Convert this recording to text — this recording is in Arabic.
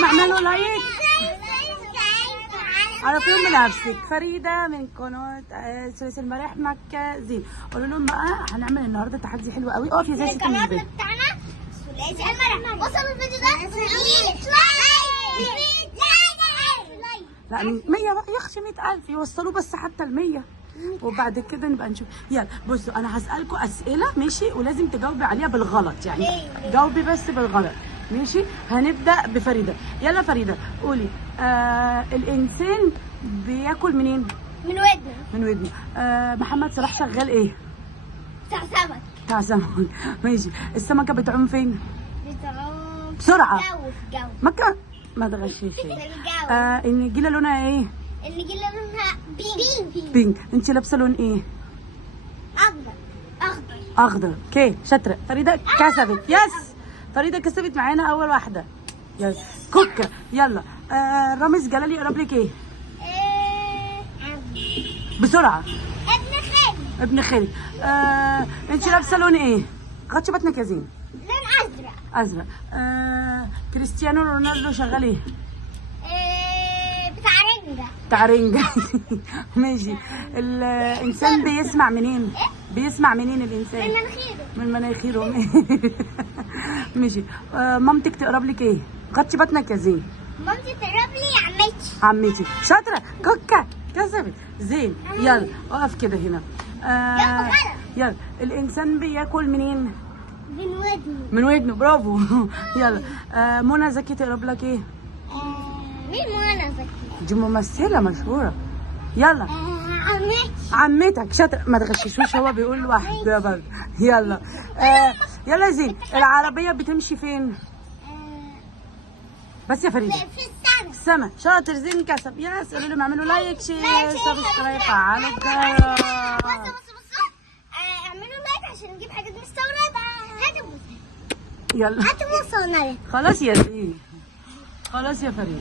ما اعملوا لايك. عرفوا من نفسك. فريده من قناه سلاسل مرح مكه زين. قولوا لهم بقى هنعمل النهارده تحدي حلو قوي. اقف يا زين القناه بتاعنا سلاسل مرح. وصلوا الفيديو ده لا 100 بقى يا اختي، 100,000 يوصلوا بس حتى ال 100 وبعد كده نبقى نشوف. يلا بصوا انا هسألكم اسئله ماشي، ولازم تجاوبي عليها بالغلط يعني. جاوبي بس بالغلط ماشي. هنبدا بفريده. يلا فريده قولي. الانسان بياكل منين؟ من ودنه. من ودنه. محمد صلاح شغال ايه؟ بتاع سمك. بتاع سمك. ماشي. السمكه بتعوم فين؟ بتعوم بسرعه. في الجو. مكه ما تغشيش. في الجو. النجيله لونها ايه؟ النجيله لونها بينك. بينك. انت لابسه لون ايه؟ اخضر. اخضر. اوكي شاطره. فريده كسبت. يس فريده كسبت معانا اول واحده. يلا كوكا. يلا رامز جلال يقرب لك ايه؟ بسرعه. ابن خالي. ابن خالد. انت لابسه لون ايه؟ غطي بطنك يا زين. لون ازرق. ازرق. كريستيانو رونالدو شغال ايه؟ بتاع رنجة. بتاع رنجة. ماشي. الانسان بيسمع منين؟ بيسمع منين الانسان؟ من مناخيره. من مناخيره. ماشي. مامتك تقرب لك ايه؟ غطي بطنك يا زين. مامتي تقرب لي عمتي. عمتي. شاطره. كوكا كسبت. زين. يلا اقف كده هنا. يلا الانسان بياكل منين؟ من ودنه. من ودنه. برافو. يلا منى زكي تقرب لك ايه؟ مين منى زكي؟ دي ممثله مشهوره. يلا عمتي. عمتك. شاطر. ما تغششوش هو بيقول لوحده برضه. يلا يلا يا زين. العربيه بتمشي فين؟ بس يا فريده. في السما. السما. شاطر. زين كسب. يا قولوا لهم اعملوا لايك شير سبسكرايب فعلوا الجرس. بصوا اعملوا لايك عشان نجيب حاجات مستوردة. هاتوا بوسة. يلا هاتوا بوسة ونايم. خلاص يا زين. خلاص يا فريده.